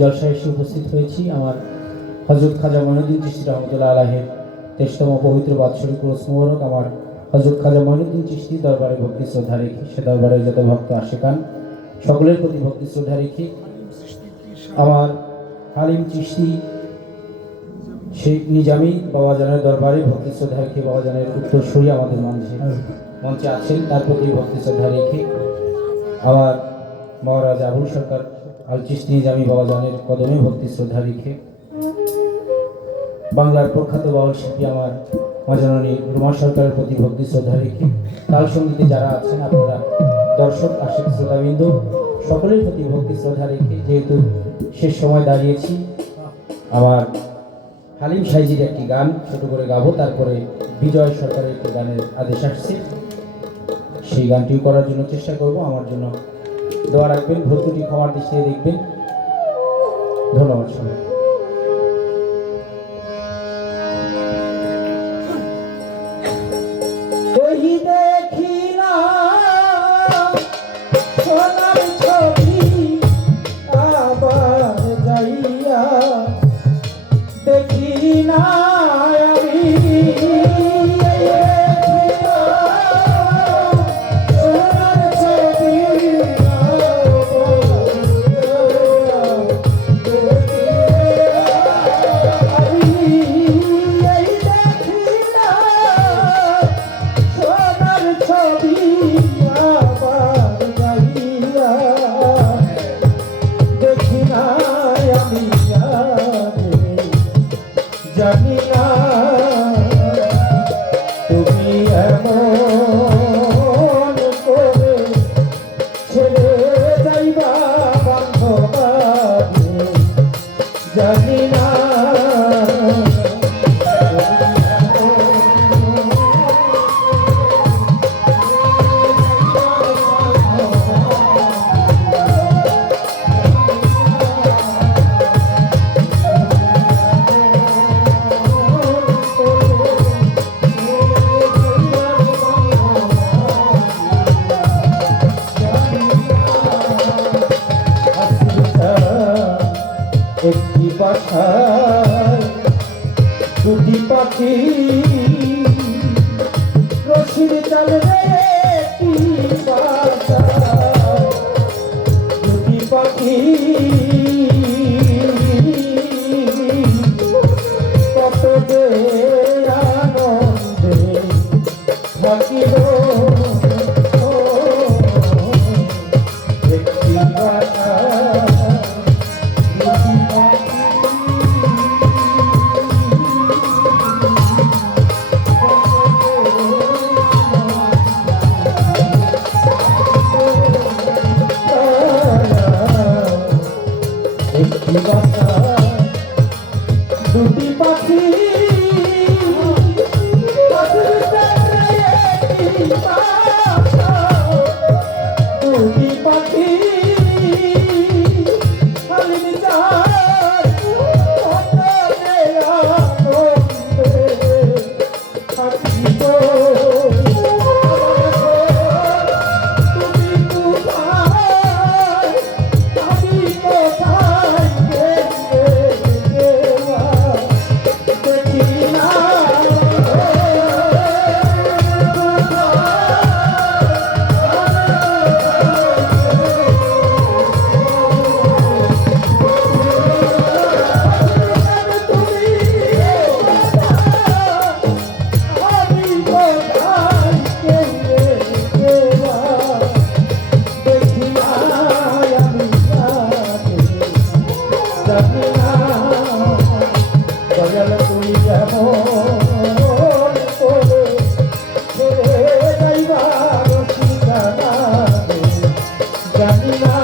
জলসায় এসে উপস্থিত হয়েছি আমার হযরত খাজা মঈনুদ্দিন চিশতি রহমতুল্লাহ আলাইহির 23তম পবিত্র বাৎসরিক উরুস মুবারক আমার হযরত খাজা মঈনুদ্দিন চিশতি দরবারে ভক্তি শ্রদ্ধা রেখে সে দরবারে যত ভক্ত আশেকান সকলের প্রতি ভক্তি শ্রদ্ধা রেখে আমার হালিম চিশতি শেখ নিজামী বাবাজানের দরবারে ভক্তি শ্রদ্ধা রেখে বাবাজানের উত্তরসূরি আমাদের মঞ্চে আছেন তার প্রতি ভক্তি শ্রদ্ধা রেখে আমার মহারাজ আবুল সরকার আল চিশতি নিজামী বাবাজানের কদমে ভক্তি শ্রদ্ধা রেখে বাংলার প্রখ্যাত বাউল শিল্পী আমার মহাজননী রুমা সরকারের প্রতি ভক্তি শ্রদ্ধা রেখে তাল সঙ্গীতে যারা আছেন আপনারা দর্শক আশিক শ্রোতাবৃন্দ সকলের প্রতি ভক্তি শ্রদ্ধা রেখে যেহেতু শেষ সময় দাঁড়িয়েছি আমার হালিম সাইজির একটি গান ছোট করে গাবো, তারপরে বিজয় সরকারের একটি গানের আদেশ আসছে, সেই গানটিও করার জন্য চেষ্টা করব। আমার জন্য দোয়া রাখবেন, ভর্তুটি ক্ষমার দৃষ্টিতে দেখবেন। ধন্যবাদ সবাই। দেখি না সোনার ছবি আবার যাইয়া দেখি না আমি সোনার ছবি জানি না তুমি এমন করে ছেড়ে যাইবা বান্ধবাকে, জানি না একটি বাসায় দুটি পাখি রশির চাল রে, একটি বাসায় দুটি পাখি কত যে আনন্দে থাকিব, একটি বাসায় দুটি পাখি দুটি পাখি জানি না।